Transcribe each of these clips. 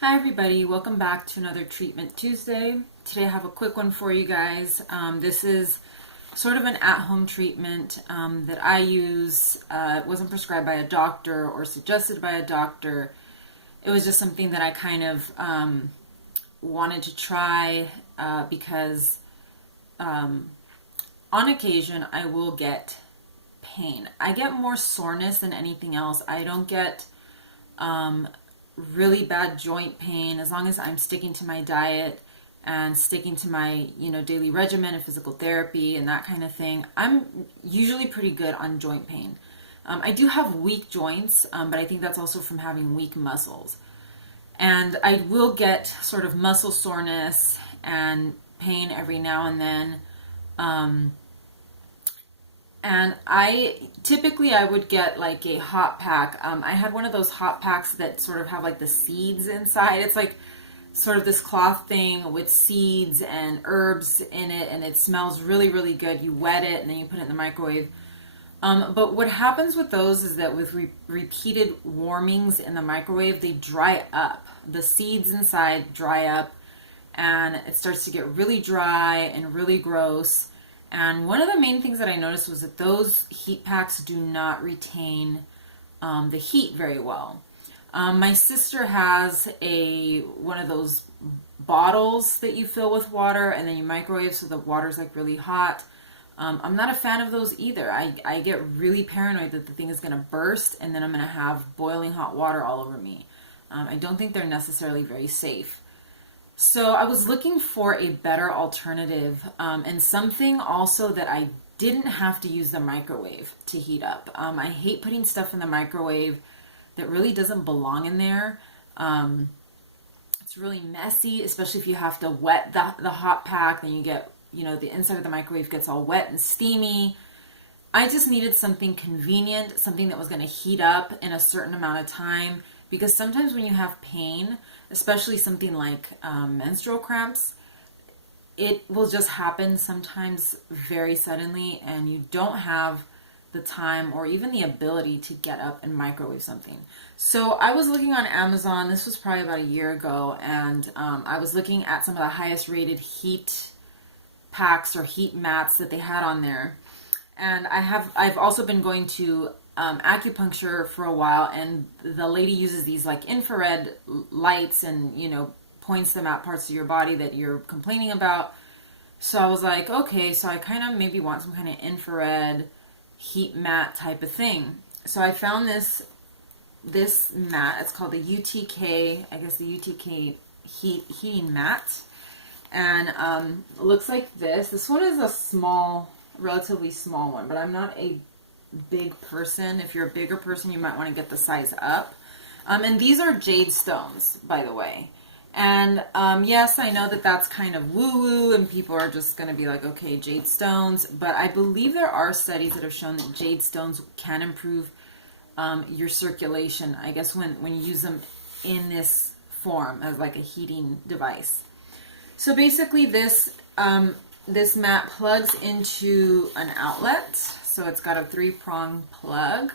Hi everybody, welcome back to another Treatment Tuesday. Today I have a quick one for you guys. This is sort of an at-home treatment that I use. It wasn't prescribed by a doctor or suggested by a doctor. It was just something that I kind of wanted to try because on occasion I will get pain. I get more soreness than anything else. I don't get really bad joint pain as long as I'm sticking to my diet and sticking to my daily regimen of physical therapy and that kind of thing. I'm usually pretty good on joint pain. I do have weak joints, but I think that's also from having weak muscles. And I will get sort of muscle soreness and pain every now and then. And I would get like a hot pack. I had one of those hot packs that sort of have like the seeds inside. It's like sort of this cloth thing with seeds and herbs in it, and it smells really, really good. You wet it and then you put it in the microwave. But what happens with those is that with repeated warmings in the microwave, they dry up. The seeds inside dry up and it starts to get really dry and really gross. And one of the main things that I noticed was that those heat packs do not retain the heat very well. My sister has one of those bottles that you fill with water and then you microwave so the water's like really hot. I'm not a fan of those either. I get really paranoid that the thing is going to burst and then I'm going to have boiling hot water all over me. I don't think they're necessarily very safe. So I was looking for a better alternative and something also that I didn't have to use the microwave to heat up. I hate putting stuff in the microwave that really doesn't belong in there. It's really messy, especially if you have to wet the hot pack, then you get, the inside of the microwave gets all wet and steamy. I just needed something convenient, something that was going to heat up in a certain amount of time, because sometimes when you have pain, especially something like menstrual cramps, it will just happen sometimes very suddenly and you don't have the time or even the ability to get up and microwave something. So I was looking on Amazon, this was probably about a year ago, and I was looking at some of the highest rated heat packs or heat mats that they had on there. And I've also been going to acupuncture for a while, and the lady uses these like infrared lights and points them at parts of your body that you're complaining about. So I was like, okay, so I kind of maybe want some kind of infrared heat mat type of thing. So I found this mat. It's called the UTK, I guess the UTK heating mat, and it looks like this. This one is a relatively small one, but I'm not a big person. If you're a bigger person, you might want to get the size up. And these are jade stones, by the way. And yes, I know that that's kind of woo-woo and people are just going to be like, okay, jade stones. But I believe there are studies that have shown that jade stones can improve your circulation, I guess, when you use them in this form as like a heating device. So basically this mat plugs into an outlet. So it's got a 3-prong plug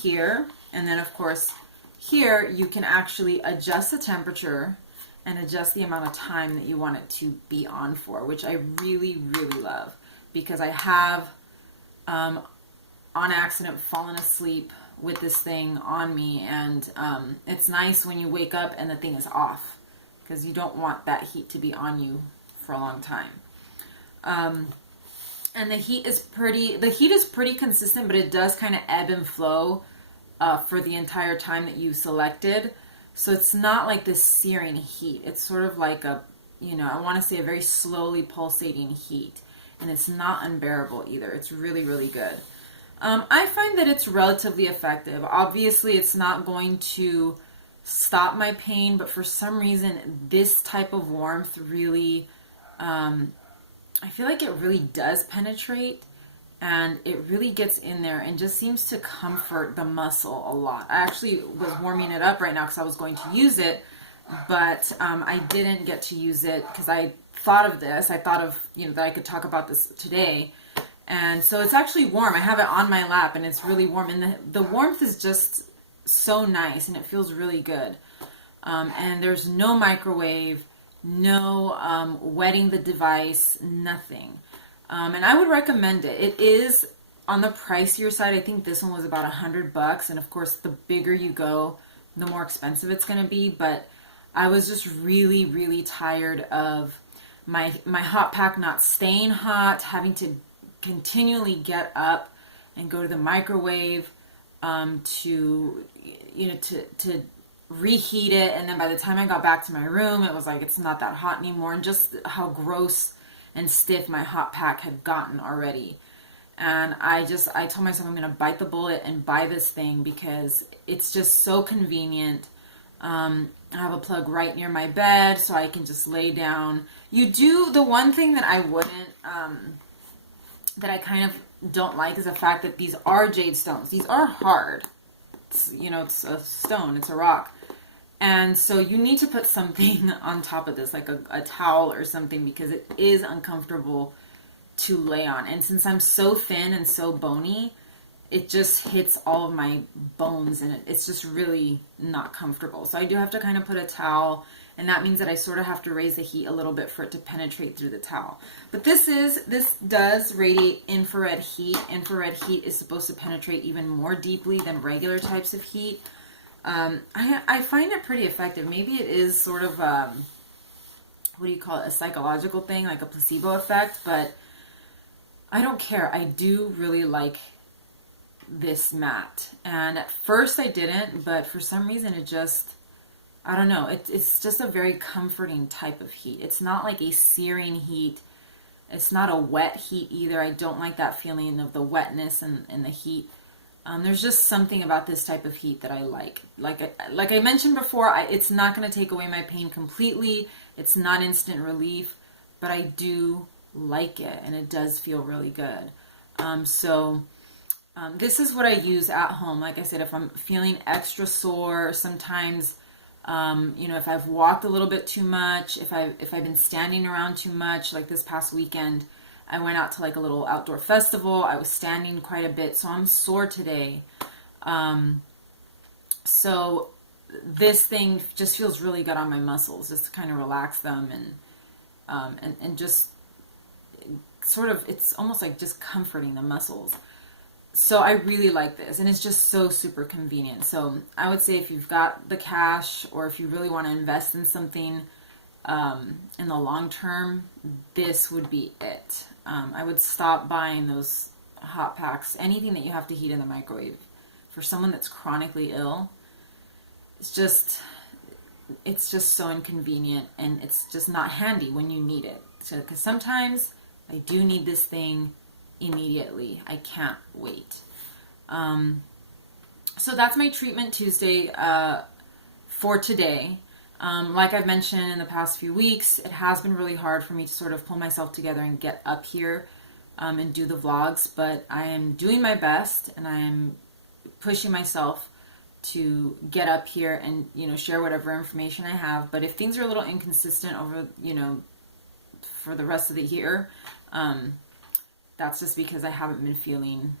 here. And then of course here you can actually adjust the temperature and adjust the amount of time that you want it to be on for, which I really, really love, because I have on accident fallen asleep with this thing on me, and it's nice when you wake up and the thing is off, because you don't want that heat to be on you for a long time. And the heat is pretty consistent, but it does kind of ebb and flow for the entire time that you selected. So it's not like this searing heat. It's sort of like I want to say a very slowly pulsating heat. And it's not unbearable either. It's really, really good. I find that it's relatively effective. Obviously, it's not going to stop my pain, but for some reason, this type of warmth really, I feel like it really does penetrate, and it really gets in there and just seems to comfort the muscle a lot. I actually was warming it up right now because I was going to use it, but I didn't get to use it because I thought of this. I thought of, that I could talk about this today. And so it's actually warm. I have it on my lap and it's really warm. And the warmth is just so nice and it feels really good. And there's no microwave, no wetting the device, nothing. And I would recommend it. It is on the pricier side. I think this one was about $100, and of course, the bigger you go, the more expensive it's going to be. But I was just really, really tired of my hot pack not staying hot, having to continually get up and go to the microwave to reheat it, and then by the time I got back to my room, it was like it's not that hot anymore, and just how gross and stiff my hot pack had gotten already. And I told myself I'm gonna bite the bullet and buy this thing because it's just so convenient. I have a plug right near my bed, so I can just lay down. The one thing that I wouldn't, that I kind of don't like is the fact that these are jade stones. These are hard. It's a stone, it's a rock. And so you need to put something on top of this, like a towel or something, because it is uncomfortable to lay on. And since I'm so thin and so bony, it just hits all of my bones, and it's just really not comfortable. So I do have to kind of put a towel, and that means that I sort of have to raise the heat a little bit for it to penetrate through the towel. But this does radiate infrared heat. Infrared heat is supposed to penetrate even more deeply than regular types of heat. I find it pretty effective. Maybe it is sort of, what do you call it, a psychological thing, like a placebo effect, but I don't care. I do really like this mat. And at first I didn't, but for some reason it just, I don't know, it's just a very comforting type of heat. It's not like a searing heat. It's not a wet heat either. I don't like that feeling of the wetness and the heat. There's just something about this type of heat that I like. Like I mentioned before, it's not going to take away my pain completely. It's not instant relief, but I do like it, and it does feel really good. This is what I use at home. Like I said, if I'm feeling extra sore, sometimes, if I've walked a little bit too much, if I've been standing around too much, like this past weekend, I went out to like a little outdoor festival. I was standing quite a bit, so I'm sore today. So this thing just feels really good on my muscles, just to kind of relax them and just sort of, it's almost like just comforting the muscles. So I really like this, and it's just so super convenient. So I would say if you've got the cash, or if you really want to invest in something in the long term, this would be it. I would stop buying those hot packs, anything that you have to heat in the microwave. For someone that's chronically ill, it's just so inconvenient, and it's just not handy when you need it. So, because sometimes I do need this thing immediately. I can't wait. So that's my treatment Tuesday for today. Like I've mentioned in the past few weeks, it has been really hard for me to sort of pull myself together and get up here and do the vlogs, but I am doing my best, and I am pushing myself to get up here and, share whatever information I have. But if things are a little inconsistent over, for the rest of the year, that's just because I haven't been feeling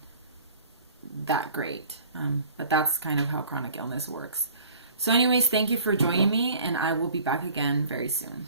that great. But that's kind of how chronic illness works. So anyways, thank you for joining me, and I will be back again very soon.